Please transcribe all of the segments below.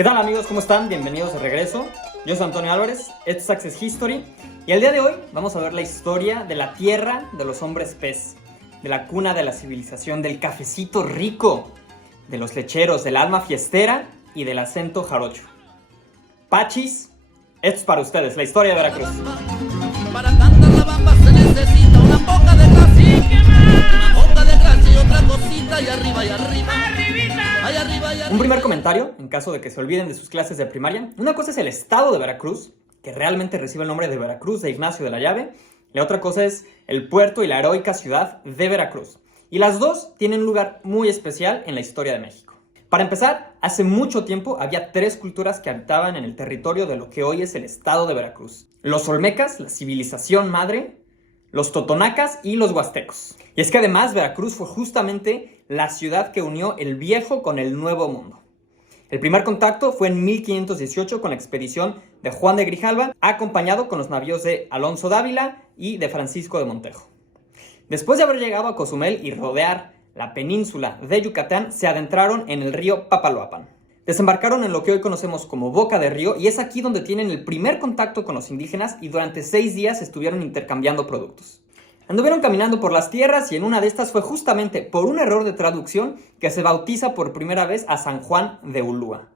¿Qué tal amigos? ¿Cómo están? Bienvenidos de regreso. Yo soy Antonio Álvarez, esto es Access History y el día de hoy vamos a ver la historia de la tierra de los hombres pez, de la cuna de la civilización, del cafecito rico, de los lecheros, del alma fiestera y del acento jarocho. Pachis, esto es para ustedes, la historia de Veracruz. Para cantar la bamba se necesita una poca de cacique, una poca de gracia y otra cosita y arriba, arribita, arriba. Un primer comentario, en caso de que se olviden de sus clases de primaria. Una cosa es el estado de Veracruz, que realmente recibe el nombre de Veracruz de Ignacio de la Llave. La otra cosa es el puerto y la heroica ciudad de Veracruz. Y las dos tienen un lugar muy especial en la historia de México. Para empezar, hace mucho tiempo había tres culturas que habitaban en el territorio de lo que hoy es el estado de Veracruz. Los olmecas, la civilización madre, los totonacas y los huastecos. Y es que además Veracruz fue justamente la ciudad que unió el viejo con el nuevo mundo. El primer contacto fue en 1518 con la expedición de Juan de Grijalva, acompañado con los navíos de Alonso Dávila y de Francisco de Montejo. Después de haber llegado a Cozumel y rodear la península de Yucatán, se adentraron en el río Papaloapan. Desembarcaron en lo que hoy conocemos como Boca de Río y es aquí donde tienen el primer contacto con los indígenas y durante 6 días estuvieron intercambiando productos. Anduvieron caminando por las tierras y en una de estas fue justamente por un error de traducción que se bautiza por primera vez a San Juan de Ulúa.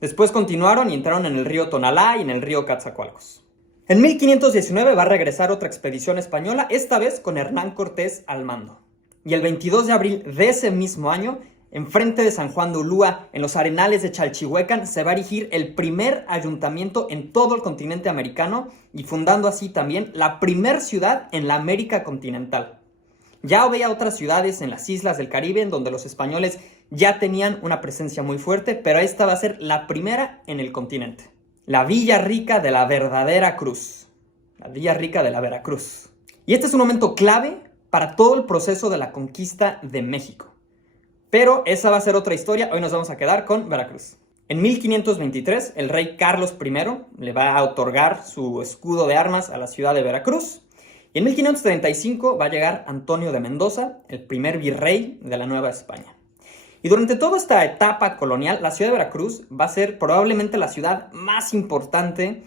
Después continuaron y entraron en el río Tonalá y en el río Coatzacoalcos. En 1519 va a regresar otra expedición española, esta vez con Hernán Cortés al mando. Y el 22 de abril de ese mismo año, enfrente de San Juan de Ulúa, en los arenales de Chalchihuecan, se va a erigir el primer ayuntamiento en todo el continente americano y fundando así también la primer ciudad en la América continental. Ya había otras ciudades en las islas del Caribe en donde los españoles ya tenían una presencia muy fuerte, pero esta va a ser la primera en el continente. La Villa Rica de la verdadera Cruz. La Villa Rica de la Veracruz. Y este es un momento clave para todo el proceso de la conquista de México. Pero esa va a ser otra historia, hoy nos vamos a quedar con Veracruz. En 1523, el rey Carlos I le va a otorgar su escudo de armas a la ciudad de Veracruz. Y en 1535 va a llegar Antonio de Mendoza, el primer virrey de la Nueva España. Y durante toda esta etapa colonial, la ciudad de Veracruz va a ser probablemente la ciudad más importante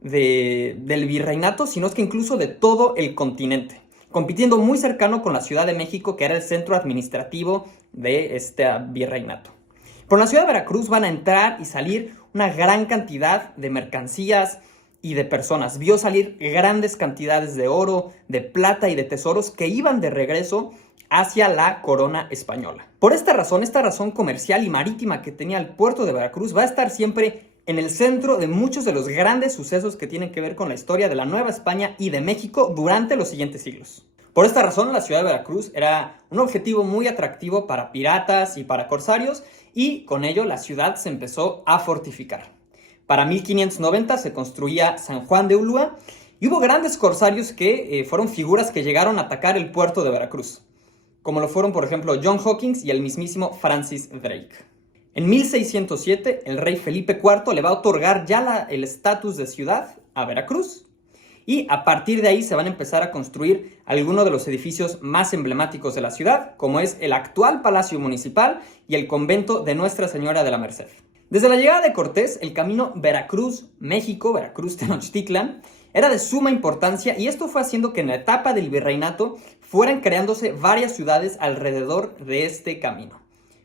del virreinato, sino es que incluso de todo el continente, compitiendo muy cercano con la Ciudad de México, que era el centro administrativo de este virreinato. Por la ciudad de Veracruz van a entrar y salir una gran cantidad de mercancías y de personas. Vio salir grandes cantidades de oro, de plata y de tesoros que iban de regreso hacia la corona española. Por esta razón comercial y marítima que tenía el puerto de Veracruz va a estar siempre en el centro de muchos de los grandes sucesos que tienen que ver con la historia de la Nueva España y de México durante los siguientes siglos. Por esta razón, la ciudad de Veracruz era un objetivo muy atractivo para piratas y para corsarios, y con ello la ciudad se empezó a fortificar. Para 1590 se construía San Juan de Ulúa, y hubo grandes corsarios que fueron figuras que llegaron a atacar el puerto de Veracruz, como lo fueron, por ejemplo, John Hawkins y el mismísimo Francis Drake. En 1607, el rey Felipe IV le va a otorgar ya el estatus de ciudad a Veracruz, y a partir de ahí se van a empezar a construir algunos de los edificios más emblemáticos de la ciudad, como es el actual Palacio Municipal y el convento de Nuestra Señora de la Merced. Desde la llegada de Cortés, el camino Veracruz-México, Veracruz-Tenochtitlan, era de suma importancia y esto fue haciendo que en la etapa del virreinato fueran creándose varias ciudades alrededor de este camino.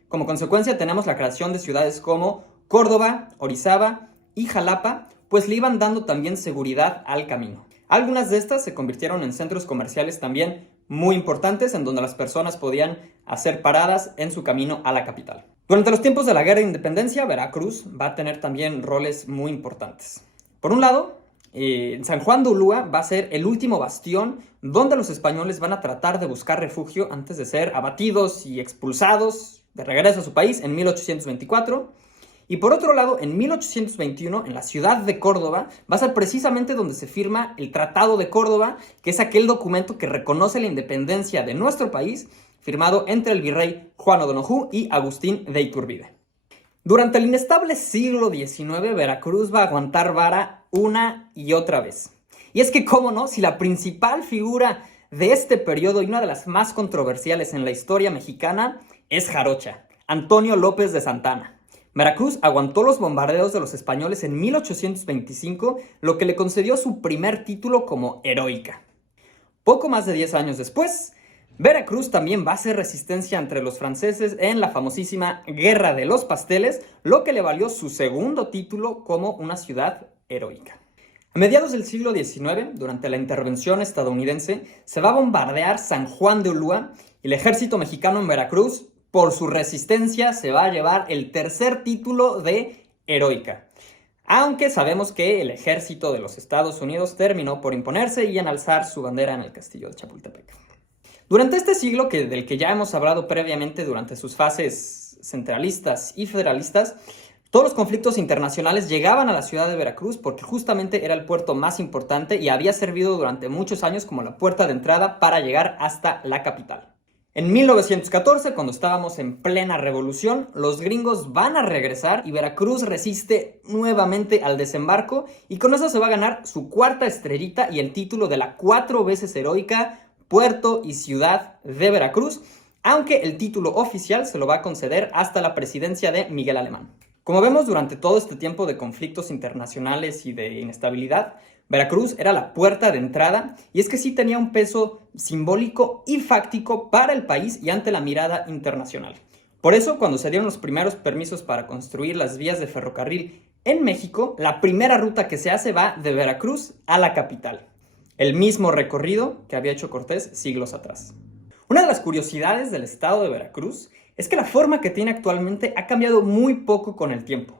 Como consecuencia tenemos la creación de ciudades como Córdoba, Orizaba y Jalapa, pues le iban dando también seguridad al camino. Algunas de estas se convirtieron en centros comerciales también muy importantes en donde las personas podían hacer paradas en su camino a la capital. Durante los tiempos de la Guerra de Independencia, Veracruz va a tener también roles muy importantes. Por un lado, San Juan de Ulúa va a ser el último bastión donde los españoles van a tratar de buscar refugio antes de ser abatidos y expulsados de regreso a su país en 1824. Y por otro lado, en 1821, en la ciudad de Córdoba, va a ser precisamente donde se firma el Tratado de Córdoba, que es aquel documento que reconoce la independencia de nuestro país, firmado entre el virrey Juan O'Donojú y Agustín de Iturbide. Durante el inestable siglo XIX, Veracruz va a aguantar vara una y otra vez. Y es que, cómo no, si la principal figura de este periodo y una de las más controversiales en la historia mexicana es Jarocha, Antonio López de Santana. Veracruz aguantó los bombardeos de los españoles en 1825, lo que le concedió su primer título como heroica. Poco más de 10 años después, Veracruz también va a hacer resistencia entre los franceses en la famosísima Guerra de los Pasteles, lo que le valió su segundo título como una ciudad heroica. A mediados del siglo XIX, durante la intervención estadounidense, se va a bombardear San Juan de Ulúa y el ejército mexicano en Veracruz, por su resistencia, se va a llevar el tercer título de heroica. Aunque sabemos que el ejército de los Estados Unidos terminó por imponerse y enalzar su bandera en el castillo de Chapultepec. Durante este siglo, del que ya hemos hablado previamente durante sus fases centralistas y federalistas, todos los conflictos internacionales llegaban a la ciudad de Veracruz porque justamente era el puerto más importante y había servido durante muchos años como la puerta de entrada para llegar hasta la capital. En 1914, cuando estábamos en plena revolución, los gringos van a regresar y Veracruz resiste nuevamente al desembarco y con eso se va a ganar su cuarta estrellita y el título de la 4 veces heroica puerto y ciudad de Veracruz, aunque el título oficial se lo va a conceder hasta la presidencia de Miguel Alemán. Como vemos, durante todo este tiempo de conflictos internacionales y de inestabilidad, Veracruz era la puerta de entrada y es que sí tenía un peso simbólico y fáctico para el país y ante la mirada internacional. Por eso, cuando se dieron los primeros permisos para construir las vías de ferrocarril en México, la primera ruta que se hace va de Veracruz a la capital. El mismo recorrido que había hecho Cortés siglos atrás. Una de las curiosidades del estado de Veracruz es que la forma que tiene actualmente ha cambiado muy poco con el tiempo.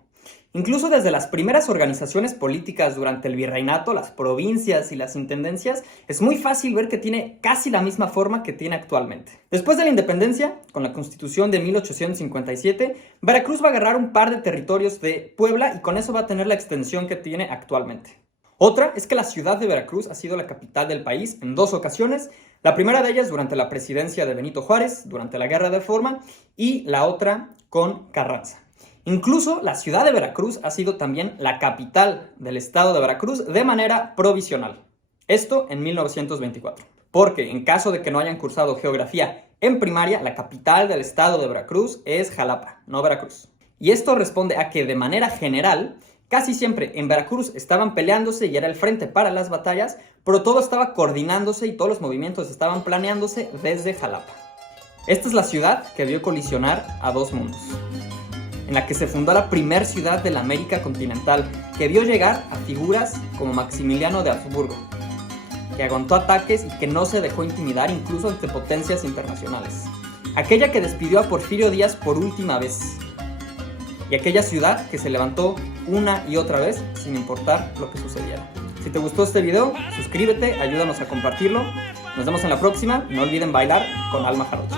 Incluso desde las primeras organizaciones políticas durante el virreinato, las provincias y las intendencias, es muy fácil ver que tiene casi la misma forma que tiene actualmente. Después de la independencia, con la Constitución de 1857, Veracruz va a agarrar un par de territorios de Puebla y con eso va a tener la extensión que tiene actualmente. Otra es que la ciudad de Veracruz ha sido la capital del país en 2 ocasiones, la primera de ellas durante la presidencia de Benito Juárez, durante la Guerra de Reforma, y la otra con Carranza. Incluso la ciudad de Veracruz ha sido también la capital del estado de Veracruz de manera provisional. Esto en 1924. Porque en caso de que no hayan cursado geografía en primaria, la capital del estado de Veracruz es Jalapa, no Veracruz. Y esto responde a que de manera general, casi siempre en Veracruz estaban peleándose y era el frente para las batallas, pero todo estaba coordinándose y todos los movimientos estaban planeándose desde Jalapa. Esta es la ciudad que vio colisionar a 2 mundos, en la que se fundó la primer ciudad de la América continental, que vio llegar a figuras como Maximiliano de Habsburgo, que aguantó ataques y que no se dejó intimidar incluso ante potencias internacionales. Aquella que despidió a Porfirio Díaz por última vez. Y aquella ciudad que se levantó una y otra vez sin importar lo que sucediera. Si te gustó este video, suscríbete, ayúdanos a compartirlo. Nos vemos en la próxima. No olviden bailar con Alma Jarocho.